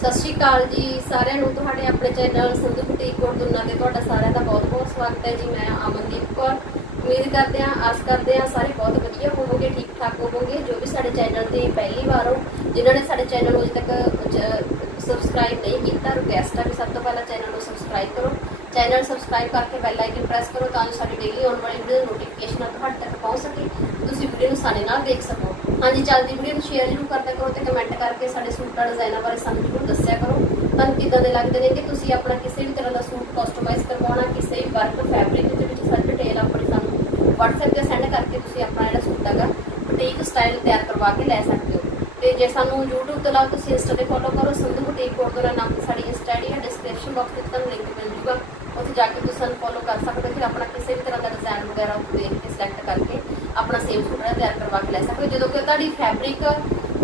ਸਤਿ ਸ਼੍ਰੀ ਅਕਾਲ ਜੀ ਸਾਰਿਆਂ ਨੂੰ, ਤੁਹਾਡੇ ਆਪਣੇ ਚੈਨਲ ਸੰਧੂ ਬੁਟੀਕ ਗੁਰਦੁਨਾ ਤੇ ਤੁਹਾਡਾ ਸਾਰਿਆਂ ਦਾ ਬਹੁਤ-ਬਹੁਤ ਸਵਾਗਤ ਹੈ ਜੀ, ਮੈਂ ਅਮਨਦੀਪ ਕੌਰ। ਉਮੀਦ ਕਰਦੇ ਹਾਂ, ਆਸ ਕਰਦੇ ਹਾਂ ਸਾਰੇ ਬਹੁਤ ਵਧੀਆ ਹੋਵੋਗੇ, ਠੀਕ ਠਾਕ ਹੋਵੋਗੇ, ਜੋ ਵੀ ਸਾਡੇ ਚੈਨਲ ਤੇ ਪਹਿਲੀ ਵਾਰ ਹੋ, ਜਿਨ੍ਹਾਂ ਨੇ ਸਾਡੇ ਚੈਨਲ ਨੂੰ ਅਜੇ ਤੱਕ ਸਬਸਕ੍ਰਾਈਬ ਨਹੀਂ ਕੀਤਾ ਰਿਕਵੈਸਟ ਹੈ ਕਿ ਸਭ ਤੋਂ ਪਹਿਲਾਂ ਚੈਨਲ ਨੂੰ ਸਬਸਕ੍ਰਾਈਬ ਕਰੋ। ਚੈਨਲ ਸਬਸਕ੍ਰਾਈਬ ਕਰਕੇ ਬੈਲ ਆਈਕਨ ਪ੍ਰੈਸ ਕਰੋ ਤਾਂ ਜੋ ਸਾਡੀ ਡੇਲੀ ਆਉਣ ਵਾਲੀ ਵੀਡੀਓ ਨੋਟੀਫਿਕੇਸ਼ਨ ਤੁਹਾਡੇ ਤੱਕ ਪਹੁੰਚ ਸਕੇ। ਤੁਸੀਂ ਵੀਡੀਓ ਨੂੰ ਆਸਾਨੀ ਨਾਲ ਦੇਖ ਸਕੋ। ਹਾਂਜੀ ਜਲਦੀ ਵੀਡੀਓ ਨੂੰ ਸ਼ੇਅਰ ਜ਼ਰੂਰ ਕਰਦਿਆ ਕਰੋ ਤੇ ਕਮੈਂਟ ਕਰਕੇ ਸਾਡੇ ਸੂਟਾਂ ਡਿਜ਼ਾਈਨਾਂ ਬਾਰੇ ਸਾਨੂੰ ਜ਼ਰੂਰ ਦੱਸਿਆ ਕਰੋ। ਤੁਹਾਨੂੰ ਕਿੱਦਾਂ ਦੇ ਲੱਗਦੇ ਨੇ ਕਿ ਤੁਸੀਂ ਆਪਣਾ ਕਿਸੇ ਵੀ ਤਰ੍ਹਾਂ ਦਾ ਸੂਟ ਕਸਟਮਾਈਜ਼ ਕਰਵਾਉਣਾ, ਕਿਸੇ ਵੀ ਵਰਕ ਫੈਬਰਿਕ ਦੇ ਵਿੱਚ ਸਾਰੀ ਡਿਟੇਲ ਆਪਣੀ ਸਾਨੂੰ WhatsApp ਤੇ ਸੈਂਡ ਕਰਕੇ ਤੁਸੀਂ ਆਪਣਾ ਜਿਹੜਾ ਸੂਟ ਹੈਗਾ ਬੁਟੀਕ ਸਟਾਈਲ ਤਿਆਰ ਕਰਵਾ ਕੇ ਲੈ ਸਕਦੇ ਹੋ। ਤੇ ਜੇ ਸਾਨੂੰ YouTube ਤੋਂ ਲਾਓ, ਤੁਸੀਂ Insta ਤੇ ਫੋਲੋ ਕਰੋ, ਸੰਧੂ ਬੁਟੀਕ ਗੁਰਦੁਆਰਾ ਨਾਮ ਸਾਡੀ Insta ਆਈਡੀ ਹੈ ਡਿਸਕ੍ਰਿਪਸ਼ਨ ਬਾਕਸ ਵਿੱਚ ਤੁਹਾਨੂੰ ਲਿੰਕ ਮਿਲ ਜੂਗਾ। ਉੱਥੇ ਜਾ ਕੇ ਤੁਸੀਂ ਫੋਲੋ ਕਰ ਸਕਦੇ ਹੋ, ਫਿਰ ਆਪਣਾ ਕਿਸੇ ਵੀ ਤਰ੍ਹਾਂ ਦਾ ਡਿਜ਼ਾਈਨ ਵਗੈਰਾ ਉੱਥੇ ਦੇਖ ਕੇ ਸਿਲੈਕਟ ਕਰਕੇ ਆਪਣਾ ਸੇਮ ਸੂਟ ਜਿਹੜਾ ਤਿਆਰ ਕਰਵਾ ਕੇ ਲੈ ਸਕਦੇ ਹੋ। ਜਦੋਂ ਕਿ ਤੁਹਾਡੀ ਫੈਬਰਿਕ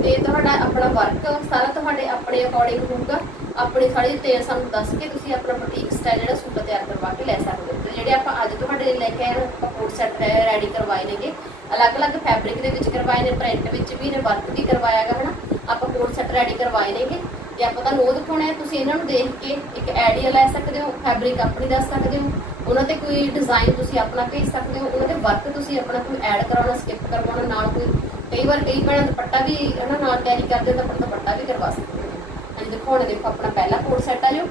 ਤੇ ਤੁਹਾਡਾ ਆਪਣਾ ਵਰਕ ਸਾਰਾ ਤੁਹਾਡੇ ਆਪਣੇ ਅਕੋਰਡਿੰਗ ਹੋਊਗਾ। ਆਪਣੀ ਸਾਰੀ ਡਿਟੇਲ ਸਾਨੂੰ ਦੱਸ ਕੇ ਤੁਸੀਂ ਆਪਣਾ ਬੁਟੀਕ ਸਟਾਈਲ ਜਿਹੜਾ ਸੂਟ ਤਿਆਰ ਕਰਵਾ ਕੇ ਲੈ ਸਕਦੇ ਹੋ। ਤੇ ਜਿਹੜੇ ਆਪਾਂ ਅੱਜ ਤੁਹਾਡੇ ਲਈ ਲੈ ਕੇ ਆਏ ਹਾਂ ਸੈੱਟ ਰੈਡੀ ਕਰਵਾਏ ਨੇਗੇ, ਅਲੱਗ-ਅਲੱਗ ਫੈਬਰਿਕ ਦੇ ਵਿੱਚ ਕਰਵਾਏ ਨੇ ਪ੍ਰਿੰਟ ਵਿੱਚ ਵੀ ਨੇ ਵਰਕ ਵੀ ਕਰਵਾਇਆ ਗਾ ਹਨਾ? ਆਪਾਂ ਕੋਡ ਸੈੱਟ ਰੈਡੀ ਕਰਵਾਏ ਨੇਗੇ। ਜੇ ਆਪਾਂ ਤੁਹਾਨੂੰ ਉਹ ਦਿਖਾਉਣੇ ਆ ਤੁਸੀਂ ਇਹਨਾਂ ਨੂੰ ਦੇਖ ਕੇ ਇੱਕ ਆਈਡੀਆ ਲੈ ਸਕਦੇ ਹੋ ਫੈਬਰਿਕ ਆਪਣੀ ਦੱਸ ਸਕਦੇ ਹੋ। ਉਹਨਾਂ ਤੇ ਕੋਈ ਡਿਜ਼ਾਈਨ ਤੁਸੀਂ ਆਪਣਾ ਭੇਜ ਸਕਦੇ ਹੋ, ਉਹਨਾਂ ਦੇ ਵਰਕ ਤੁਸੀਂ ਆਪਣਾ ਕੋਈ ਐਡ ਕਰਾਉਣਾ ਸਕਿਪ ਕਰਵਾਉਣਾ, ਨਾਲ ਕੋਈ ਕਈ ਵਾਰ ਕਈ ਭੈਣਾਂ ਦੁਪੱਟਾ ਵੀ ਇਹਨਾਂ ਨਾਲ ਕੈਰੀ ਕਰਦੇ ਤਾਂ ਆਪਾਂ ਦੁਪੱਟਾ ਵੀ ਕਰਵਾ ਸਕਦੇ ਹੋ। ਹਾਂਜੀ ਦੇਖੋ ਦੇਖੋ ਆਪਣਾ ਪਹਿਲਾ ਕੋਡ ਸੈਟ ਆ ਜੋ।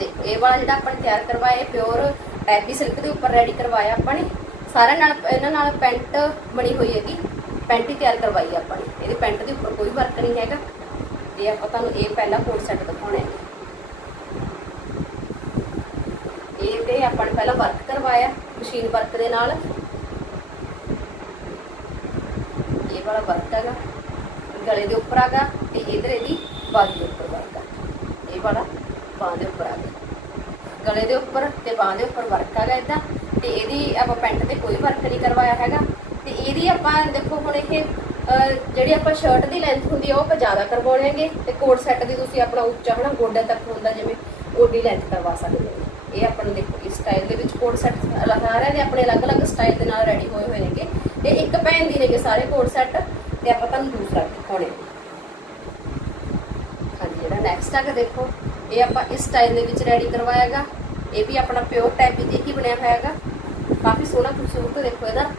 ਤੇ ਇਹ ਵਾਲਾ ਜਿਹੜਾ ਆਪਾਂ ਤਿਆਰ ਕਰਵਾਇਆ ਪਿਓਰ ਟੈਪੀ ਸਿਲਕ ਦੇ ਉੱਪਰ ਰੈਡੀ ਕਰਵਾਇਆ ਆਪਾਂ ਨੇ। ਸਾਰਿਆਂ ਨਾਲ, ਇਹਨਾਂ ਨਾਲ ਪੈਂਟ ਬਣੀ ਹੋਈ ਹੈਗੀ ਪੈਂਟ ਹੀ ਤਿਆਰ ਕਰਵਾਈ ਆਪਾਂ ਨੇ। ਇਹਦੇ ਪੈਂਟ ਦੇ ਉੱਪਰ ਕੋਈ ਵਰਕ ਨਹੀਂ ਹੈਗਾ। ਤੇ ਆਪਾਂ ਤੁਹਾਨੂੰ ਇਹ ਪਹਿਲਾ ਕੋਡ ਸੈੱਟ ਦਿਖਾਉਣਾ ਹੈ। ਇਹ ਤੇ ਆਪਾਂ ਨੇ ਪਹਿਲਾਂ ਵਰਕ ਕਰਵਾਇਆ ਮਸ਼ੀਨ ਵਰਕ ਦੇ ਨਾਲ। ਇਹ ਵਾਲਾ ਵਰਕ ਹੈਗਾ, ਗਲੇ ਦੇ ਉੱਪਰ ਹੈਗਾ, ਤੇ ਇਧਰ ਇਹਦੀ ਬਾਜੂ ਦੇ ਉੱਪਰ ਵਰਕ ਆ। ਇਹ ਵਾਲਾ ਬਾਹ ਦੇ ਉੱਪਰ ਆ ਗਿਆ ਗਲੇ ਦੇ ਉੱਪਰ ਤੇ ਬਾਹ ਦੇ ਉੱਪਰ ਵਰਕ ਹੈਗਾ ਇਦਾਂ ਤੇ ਇਹਦੀ ਆਪਾਂ ਪੈਂਟ ਤੇ ਕੋਈ ਵਰਕ ਨਹੀਂ ਕਰਵਾਇਆ ਹੈਗਾ। ਤੇ ਇਹਦੀ ਆਪਾਂ ਦੇਖੋ ਹੁਣ ਇਹ ਜਿਹੜੀ ਆਪਾਂ ਸ਼ਰਟ ਦੀ ਲੈਂਥ ਹੁੰਦੀ ਆ, ਉਹ ਆਪਾਂ ਜ਼ਿਆਦਾ ਕਰਵਾਉਣੇ ਹੈਗੇ। ਤੇ ਕੋਟ ਸੈੱਟ ਦੀ ਤੁਸੀਂ ਆਪਣਾ ਉੱਚਾ ਹਨਾ, ਗੋਡੇ ਤੱਕ ਹੁੰਦਾ, ਜਿਵੇਂ ਓਡੀ ਲੈਂਥ ਕਰਵਾ ਸਕਦੇ ਹੋ। ਇਹ ਆਪਾਂ ਨੂੰ ਦੇਖੋ, ਇਸ ਸਟਾਈਲ ਦੇ ਵਿੱਚ ਕੋਟ ਸੈੱਟ ਸਾਰਿਆਂ ਦੇ ਆਪਣੇ ਅਲੱਗ-ਅਲੱਗ ਸਟਾਈਲ ਦੇ ਨਾਲ ਰੈਡੀ ਹੋਏ ਹੋਏ ਨੇਗੇ। ਇਹ ਇੱਕ ਭੈਣ ਦੀ ਨੇਗੇ ਸਾਰੇ ਕੋਟ ਸੈੱਟ ਤੇ ਆਪਾਂ ਤੁਹਾਨੂੰ ਦੂਸਰਾ ਦਿਖਾਉਣੇ ਨੇ। ਹਾਂਜੀ, ਜਿਹੜਾ ਨੈਕਸਟ ਹੈਗਾ ਦੇਖੋ, ਇਹ ਆਪਾਂ ਇਸ ਸਟਾਈਲ ਦੇ ਵਿੱਚ ਰੈਡੀ ਕਰਵਾਇਆਗਾ ਇਹ ਵੀ ਆਪਣਾ ਪਿਓਰ ਟਾਈਪ ਦੇ ਹੀ ਬਣਿਆ ਹੋਇਆ ਹੈਗਾ। ਕਾਫੀ ਸੋਹਣਾ ਖੂਬਸੂਰਤ, ਦੇਖੋ ਇਹਦਾ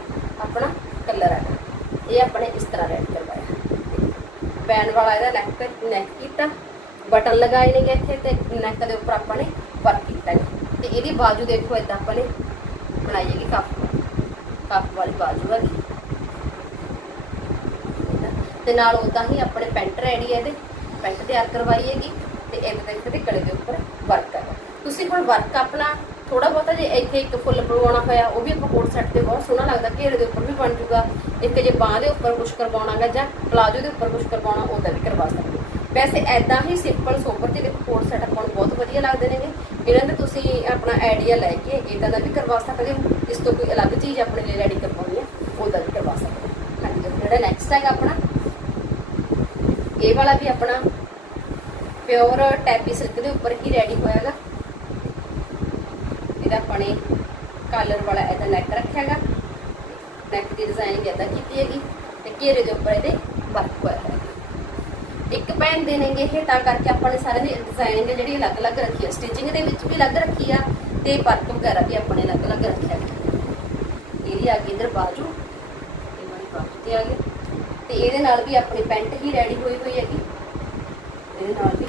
ਆਪਣਾ ਕਲਰ ਹੈਗਾ ਇਹ ਆਪਣੇ ਇਸ ਤਰ੍ਹਾਂ ਰੈਡੀ ਕਰਵਾਇਆ। ਬੈਂਡ ਵਾਲਾ ਇਹਦਾ ਨੈਕ ਨੈਕ ਕੀਤਾ, ਬਟਨ ਲਗਾਏ ਨੇਗੇ ਇੱਥੇ ਤੇ ਨੈਕ ਦੇ ਉੱਪਰ ਆਪਾਂ ਨੇ ਵਰਕ ਕੀਤਾ ਹੈ ਤੇ ਇਹਦੀ ਬਾਜੂ ਦੇਖੋ, ਇਦਾਂ ਆਪਾਂ ਨੇ ਬਣਾਈ ਹੈਗੀ ਕੱਪ ਕੱਪ ਵਾਲੀ ਬਾਜੂ ਹੈਗੀ। ਤੇ ਨਾਲ ਉਦਾਂ ਹੀ ਆਪਣੇ ਪੈਂਟ ਰੈਡੀ ਹੈ ਇਹਦੇ। ਪੈਂਟ ਤਿਆਰ ਕਰਵਾਈ ਹੈਗੀ ਤੇ ਇਹਦੇ ਤੇ ਇਹਦੇ ਗਲੇ ਦੇ ਉੱਪਰ ਵਰਕ ਹੈ ਤੁਸੀਂ ਹੁਣ ਵਰਕ ਆਪਣਾ ਥੋੜਾ ਬਹੁਤਾ ਜੇ ਇੱਥੇ ਇੱਕ ਫੁੱਲ ਪਵਾਉਣਾ ਹੋਇਆ, ਉਹ ਵੀ ਆਪਾਂ ਕੋਟ ਸੈੱਟ ਤੇ ਬਹੁਤ ਸੋਹਣਾ ਲੱਗਦਾ, ਘੇਰੇ ਦੇ ਉੱਪਰ ਵੀ ਬਣ ਜੂਗਾ। ਇੱਕ ਜੇ ਬਾਹ ਦੇ ਉੱਪਰ ਕੁਝ ਕਰਵਾਉਣਾਗਾ ਜਾਂ ਪਲਾਜੋ ਦੇ ਉੱਪਰ ਕੁਝ ਕਰਵਾਉਣਾ, ਉਹਦਾ ਵੀ ਕਰਵਾ ਸਕਦੇ ਹੋ। ਵੈਸੇ ਐਦਾਂ ਹੀ ਸਿੰਪਲ ਸੋਬਰ ਜਿਹੇ ਕੋਟ ਸੈੱਟ ਆਪਾਂ ਨੂੰ ਬਹੁਤ ਵਧੀਆ ਲੱਗਦੇ ਨੇ ਇਹਨਾਂ ਦਾ ਤੁਸੀਂ ਆਪਣਾ ਆਈਡੀਆ ਲੈ ਕੇ ਇਦਾਂ ਦਾ ਵੀ ਕਰਵਾ ਸਕਦੇ ਹੋ। ਇਸ ਤੋਂ ਕੋਈ ਅਲੱਗ ਚੀਜ਼ ਆਪਣੇ ਲਈ ਰੈਡੀ ਕਰਵਾਉਣੀ ਹੈ ਉਹਦਾ ਵੀ ਕਰਵਾ ਸਕਦੇ ਹੋ। ਹਾਂਜੀ, ਜਿਹੜਾ ਨੈਕਸਟ ਹੈਗਾ ਆਪਣਾ, ਇਹ ਵਾਲਾ ਵੀ ਆਪਣਾ ਪਿਓਰ ਟੈਪੀ ਸਿਲਕ ਦੇ ਉੱਪਰ ਹੀ ਰੈਡੀ ਹੋਇਆਗਾ ਇਹਦਾ ਆਪਣੇ ਕਾਲਰ ਵਾਲਾ ਇਹਦਾ ਨੈਕ ਰੱਖਿਆਗਾ ਨੈਕ ਦੀ ਡਿਜ਼ਾਈਨਿੰਗ ਇਹਦਾ ਕੀਤੀ ਹੈਗੀ ਤੇ ਘੇਰੇ ਦੇ ਉੱਪਰ ਇਹਦੇ ਵਰਕ ਹੋਇਆ ਹੈ ਇੱਕ ਪੈਨ ਦੇ ਨੇਗੇ ਇਹ ਤਾਂ ਕਰਕੇ ਆਪਾਂ ਨੇ ਸਾਰੇ ਦੀ ਡਿਜ਼ਾਈਨਿੰਗ ਜਿਹੜੀ ਅਲੱਗ-ਅਲੱਗ ਰੱਖੀ ਹੈ ਸਟਿਚਿੰਗ ਦੇ ਵਿੱਚ ਵੀ ਅਲੱਗ ਰੱਖੀ ਆ ਤੇ ਵਰਕ ਵਗੈਰਾ ਵੀ ਆਪਾਂ ਨੇ ਅਲੱਗ-ਅਲੱਗ ਰੱਖਿਆ। ਇਹਦੀ ਆ ਗਈ ਇਧਰ ਬਾਜੂ, ਇਹ ਵਾਲੀ ਬਾਜੂ ਤੇ ਆ ਗਈ। ਤੇ ਇਹਦੇ ਨਾਲ ਵੀ ਆਪਣੀ ਪੈਂਟ ਹੀ ਰੈਡੀ ਹੋਈ ਹੋਈ ਹੈਗੀ। ਇਹਦੇ ਨਾਲ ਵੀ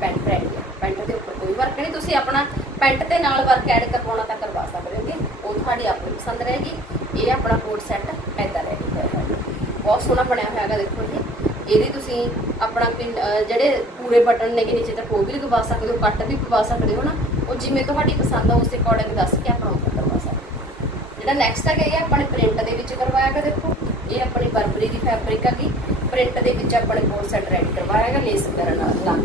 ਪੈਂਟ ਰੈਡੀ ਹੈ ਪੈਂਟ ਦੇ ਉੱਪਰ ਕੋਈ ਵਰਕ ਨਹੀਂ। ਤੁਸੀਂ ਆਪਣਾ ਪੈਂਟ ਦੇ ਨਾਲ ਵਰਕ ਐਡ ਕਰਵਾਉਣਾ ਤਾਂ ਕਰਵਾ ਸਕਦੇ ਹੋ। ਉਹ ਤੁਹਾਡੀ ਆਪਣੀ ਪਸੰਦ ਰਹੇਗੀ। ਇਹ ਆਪਣਾ ਕੋਟ ਸੈੱਟ ਐਦਾਂ ਰੈਡੀ ਹੋਇਆ ਹੈ। ਬਹੁਤ ਸੋਹਣਾ ਬਣਿਆ ਹੋਇਆ ਹੈਗਾ ਦੇਖੋ ਇਹ ਇਹਦੀ ਤੁਸੀਂ ਆਪਣਾ ਜਿਹੜੇ ਪੂਰੇ ਬਟਨ ਨੇਗੇ ਨੀਚੇ ਤੱਕ ਉਹ ਵੀ ਲਗਵਾ ਸਕਦੇ ਹੋ ਕੱਟ ਵੀ ਪਵਾ ਸਕਦੇ ਹੋ ਨਾ। ਉਹ ਜਿਵੇਂ ਤੁਹਾਡੀ ਪਸੰਦ ਆ, ਉਸ ਅਕੋਰਡਿੰਗ ਦੱਸ ਕੇ ਆਪਣਾ ਉਹ ਕਰਵਾ ਸਕਦੇ ਜਿਹੜਾ ਨੈਕਸਟ ਹੈਗਾ, ਇਹ ਆਪਣੇ ਪ੍ਰਿੰਟ ਦੇ ਵਿੱਚ ਕਰਵਾਇਆ ਹੈਗਾ ਦੇਖੋ। ਇਹ ਆਪਣੀ ਬਰਬਰੀ ਦੀ ਫੈਬਰਿਕ ਹੈਗੀ। ਪ੍ਰਿੰਟ ਦੇ ਵਿੱਚ ਆਪਣੇ ਕੋਲ ਸੈੱਟ ਰੈਡੀ ਕਰਵਾਇਆ ਹੈਗਾ ਲੇਸ ਵਗੈਰਾ ਨਾਲ ਲਾ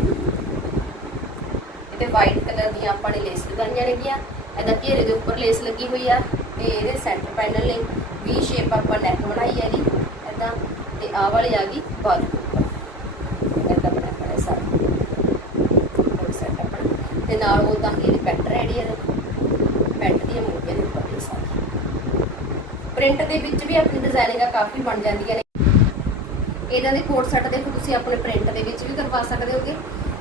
ਇਹਦੇ ਵਾਈਟ ਕਲਰ ਦੀਆਂ ਆਪਾਂ ਨੇ ਲੇਸ ਲਗਾਈਆਂ ਨੇਗੀਆਂ। ਇਹਦਾ ਘੇਰੇ ਦੇ ਉੱਪਰ ਲੇਸ ਲੱਗੀ ਹੋਈ ਆ। ਤੇ ਇਹਦੇ ਸੈਂਟਰ ਪੈਨਲ ਲਈ ਵੀ ਸ਼ੇਪ ਆਪਾਂ ਨੈਕ ਬਣਾਈ ਹੈ ਇਹਦੀ ਇਦਾਂ ਤੇ ਆਹ ਵਾਲੀ ਆ ਗਈ ਬਾਜੂ ਇਦਾਂ ਬਣਿਆ ਹੋਇਆ ਸਾਰਾ। ਕੋਲ ਆਪਣਾ। ਤੇ ਨਾਲ ਉਹ ਤਾਂ ਇਹਦੀ ਪੈਂਟ ਰੈਡੀ ਹੈ ਪੈਂਟ ਦੀਆਂ ਮੋਟੀਆਂ ਦੇ ਉੱਪਰ ਸਾਰੀ। ਪ੍ਰਿੰਟ ਦੇ ਵਿੱਚ ਵੀ ਆਪਣੀ ਡਿਜ਼ਾਈਨਿੰਗਾਂ ਕਾਫੀ ਬਣ ਜਾਂਦੀਆਂ ਨੇ। ਇਹਨਾਂ ਦੇ ਕੋਟ ਸੈੱਟ ਦੇਖੋ, ਤੁਸੀਂ ਆਪਣੇ ਪ੍ਰਿੰਟ ਦੇ ਵਿੱਚ ਵੀ ਕਰਵਾ ਸਕਦੇ ਹੋਗੇ।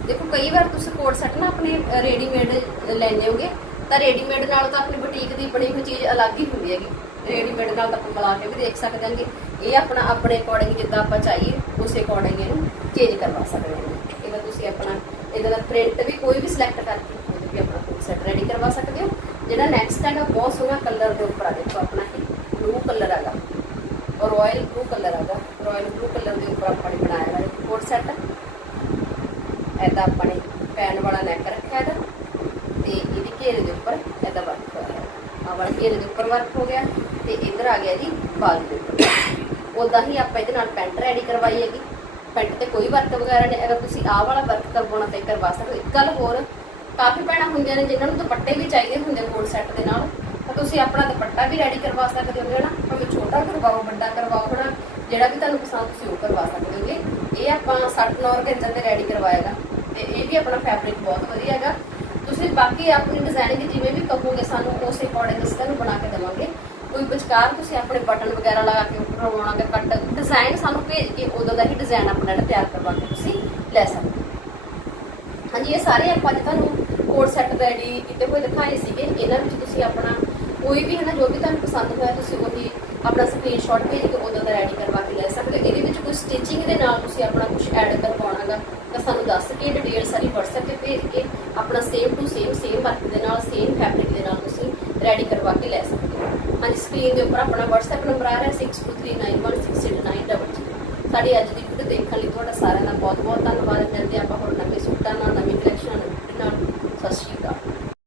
ਦੇਖੋ, ਕਈ ਵਾਰ ਤੁਸੀਂ ਕੋਟ ਸੈੱਟ ਨਾ ਆਪਣੇ ਰੈਡੀਮੇਡ ਲੈਣੇ ਹੋਗੇ। ਤਾਂ ਰੈਡੀਮੇਡ ਨਾਲ ਤਾਂ ਆਪਣੀ ਬੁਟੀਕ ਦੀ ਬਣੀ ਹੋਈ ਚੀਜ਼ ਅਲੱਗ ਹੀ ਹੁੰਦੀ ਹੈਗੀ। ਰੈਡੀਮੇਡ ਨਾਲ ਤਾਂ ਆਪਾਂ ਮਿਲਾ ਕੇ ਵੀ ਦੇਖ ਸਕਦੇ ਹਾਂਗੇ। ਇਹ ਆਪਣਾ, ਆਪਣੇ ਅਕੋਰਡਿੰਗ ਜਿੱਦਾਂ ਆਪਾਂ ਚਾਹੀਏ, ਉਸੇ ਅਕੋਰਡਿੰਗ ਇਹਨੂੰ ਚੇਂਜ ਕਰਵਾ ਸਕਦੇ ਹਾਂ। ਇਹਦਾ ਤੁਸੀਂ ਆਪਣਾ, ਇਹਦਾ ਦਾ ਪ੍ਰਿੰਟ ਵੀ ਕੋਈ ਵੀ ਸਿਲੈਕਟ ਕਰਕੇ ਉਹਦੇ ਵੀ ਆਪਣਾ ਕੋਟ ਸੈੱਟ ਰੈਡੀ ਕਰਵਾ ਸਕਦੇ ਹੋ। ਜਿਹੜਾ ਨੈਕਸਟ ਹੈਗਾ, ਬਹੁਤ ਸੋਹਣਾ ਕਲਰ ਦੇ ਉੱਪਰ ਆ ਦੇਖੋ ਆਪਣਾ ਇਹ ਬਲੂ ਕਲਰ ਹੈਗਾ। ਔਰ ਰਾਇਲ ਬਲੂ ਕਲਰ ਹੈਗਾ। ਰਾਇਲ ਬਲੂ ਕਲਰ ਦੇ ਉੱਪਰ ਆਪਾਂ ਨੇ ਬਣਾਇਆ ਹੈ ਕੋਟ ਸੈੱਟ ਐਦਾ ਆਪਾਂ ਨੇ ਪੈਨ ਵਾਲਾ ਨੈਕ ਰੱਖਿਆ ਇਹਦਾ। ਘੇਰੇ ਦੇ ਉੱਪਰ ਐਦਾ ਵਰਕ ਹੋਇਆ। ਹੈ ਆਹ ਵਾਲਾ ਘੇਰੇ ਦੇ ਉੱਪਰ ਵਰਕ ਹੋ ਗਿਆ ਤੇ ਇੱਧਰ ਆ ਗਿਆ ਜੀ ਬਾਲ ਦੇ ਉੱਪਰ। ਉਦਾਂ ਹੀ ਆਪਾਂ ਇਹਦੇ ਨਾਲ ਪੈਂਟ ਰੈਡੀ ਕਰਵਾਈ ਹੈਗੀ। ਪੈਂਟ ਤੇ ਕੋਈ ਵਰਕ ਵਗੈਰਾ ਨਹੀਂ। ਅਗਰ ਤੁਸੀਂ ਆਹ ਵਾਲਾ ਵਰਕ ਕਰਵਾਉਣਾ ਤੇ ਕਰਵਾ ਸਕਦੇ ਹੋ। ਇੱਕ ਗੱਲ ਹੋਰ, ਕਾਫੀ ਭੈਣਾਂ ਹੁੰਦੀਆਂ ਨੇ ਜਿਨ੍ਹਾਂ ਨੂੰ ਦੁਪੱਟੇ ਵੀ ਚਾਹੀਦੇ ਹੁੰਦੇ ਕੋਟ ਸੈੱਟ ਦੇ ਨਾਲ। ਤਾਂ ਤੁਸੀਂ ਆਪਣਾ ਦੁਪੱਟਾ ਵੀ ਰੈਡੀ ਕਰਵਾ ਸਕਦੇ ਹੋ ਨਾ ਭਾਵੇਂ ਛੋਟਾ ਕਰਵਾਓ, ਵੱਡਾ ਕਰਵਾਓ, ਹਨਾ? ਜਿਹੜਾ ਵੀ ਤੁਹਾਨੂੰ ਪਸੰਦ ਤੁਸੀਂ ਉਹ ਕਰਵਾ ਸਕਦੇ ਹੋਗੇ। ਇਹ ਆਪਾਂ 60 ਨੌਰ ਦੇ ਤੇ ਰੈਡੀ ਕਰਵਾਏਗਾ ਤੇ ਇਹ ਵੀ ਆਪਣਾ ਫੈਬਰਿਕ ਬਹੁਤ ਵਧੀਆ ਹੈਗਾ। ਤੁਸੀਂ ਬਾਕੀ ਆਪਣੀ ਡਿਜ਼ਾਈਨਿੰਗ ਜਿਵੇਂ ਵੀ ਕਹੋਗੇ ਸਾਨੂੰ, ਉਸ ਅਕੋਰਡਿੰਗ ਅਸੀਂ ਤੁਹਾਨੂੰ ਬਣਾ ਕੇ ਦੇਵਾਂਗੇ। ਕੋਈ ਵਿਚਕਾਰ ਤੁਸੀਂ ਆਪਣੇ ਬਟਨ ਵਗੈਰਾ ਲਗਾ ਕੇ ਉੱਪਰ ਬਣਾਉਣਾਗਾ ਕੱਟ ਡਿਜ਼ਾਈਨ ਸਾਨੂੰ ਭੇਜ ਕੇ ਉਦੋਂ ਦਾ ਹੀ ਡਿਜ਼ਾਈਨ ਆਪਣਾ ਜਿਹੜਾ ਤਿਆਰ ਕਰਵਾ ਕੇ ਤੁਸੀਂ ਲੈ ਸਕਦੇ ਹੋ। ਹਾਂਜੀ, ਇਹ ਸਾਰੇ ਆਪਾਂ ਅੱਜ ਤੁਹਾਨੂੰ ਕੋਡ ਸੈੱਟ ਰੈਡੀ ਕੀਤੇ ਹੋਏ ਦਿਖਾਏ ਸੀਗੇ। ਇਹਨਾਂ ਵਿੱਚ ਤੁਸੀਂ ਆਪਣਾ ਕੋਈ ਵੀ ਹੈ ਨਾ, ਜੋ ਵੀ ਤੁਹਾਨੂੰ ਪਸੰਦ ਹੋਇਆ, ਤੁਸੀਂ ਉਹਦੀ ਆਪਣਾ ਸਕਰੀਨਸ਼ਾਟ ਭੇਜ ਕੇ ਉਦੋਂ ਦਾ ਰੈਡੀ ਕਰਵਾ ਕੇ ਲੈ ਸਕਦੇ ਹੋ। ਇਹਦੇ ਵਿੱਚ ਕੋਈ ਸਟਿਚਿੰਗ ਦੇ ਨਾਲ ਤੁਸੀਂ ਆਪਣਾ ਕੁਝ ਐਡ ਕਰਵਾਉਣਾਗਾ ਤਾਂ ਸਾਨੂੰ ਦੱਸ ਕੇ ਡਿਟੇਲ ਸਾਰੀ WhatsApp ਤੇ ਭੇਜ ਕੇ same to same same work ਦੇ ਨਾਲ ਸੇਮ ਫੈਬਰਿਕ ਦੇ ਨਾਲ ਤੁਸੀਂ ਰੈਡੀ ਕਰਵਾ ਕੇ ਲੈ ਸਕਦੇ ਹੋ। ਹਾਂਜੀ ਸਕਰੀਨ ਦੇ ਉੱਪਰ ਆਪਣਾ WhatsApp ਨੰਬਰ ਆ ਰਿਹਾ 6239168900 ਸਾਡੀ ਅੱਜ ਦੀ ਵੀਡੀਓ ਦੇਖਣ ਲਈ ਤੁਹਾਡਾ ਸਾਰਿਆਂ ਦਾ ਬਹੁਤ ਬਹੁਤ ਧੰਨਵਾਦ। ਮਿਲਦੇ ਆਪਾਂ ਹੋਰ ਨਵੇਂ ਸੂਟਾਂ ਨਾਲ, ਨਵੀਂ ਕਲੈਕਸ਼ਨ ਨਾਲ। ਸਤਿ ਸ਼੍ਰੀ ਅਕਾਲ।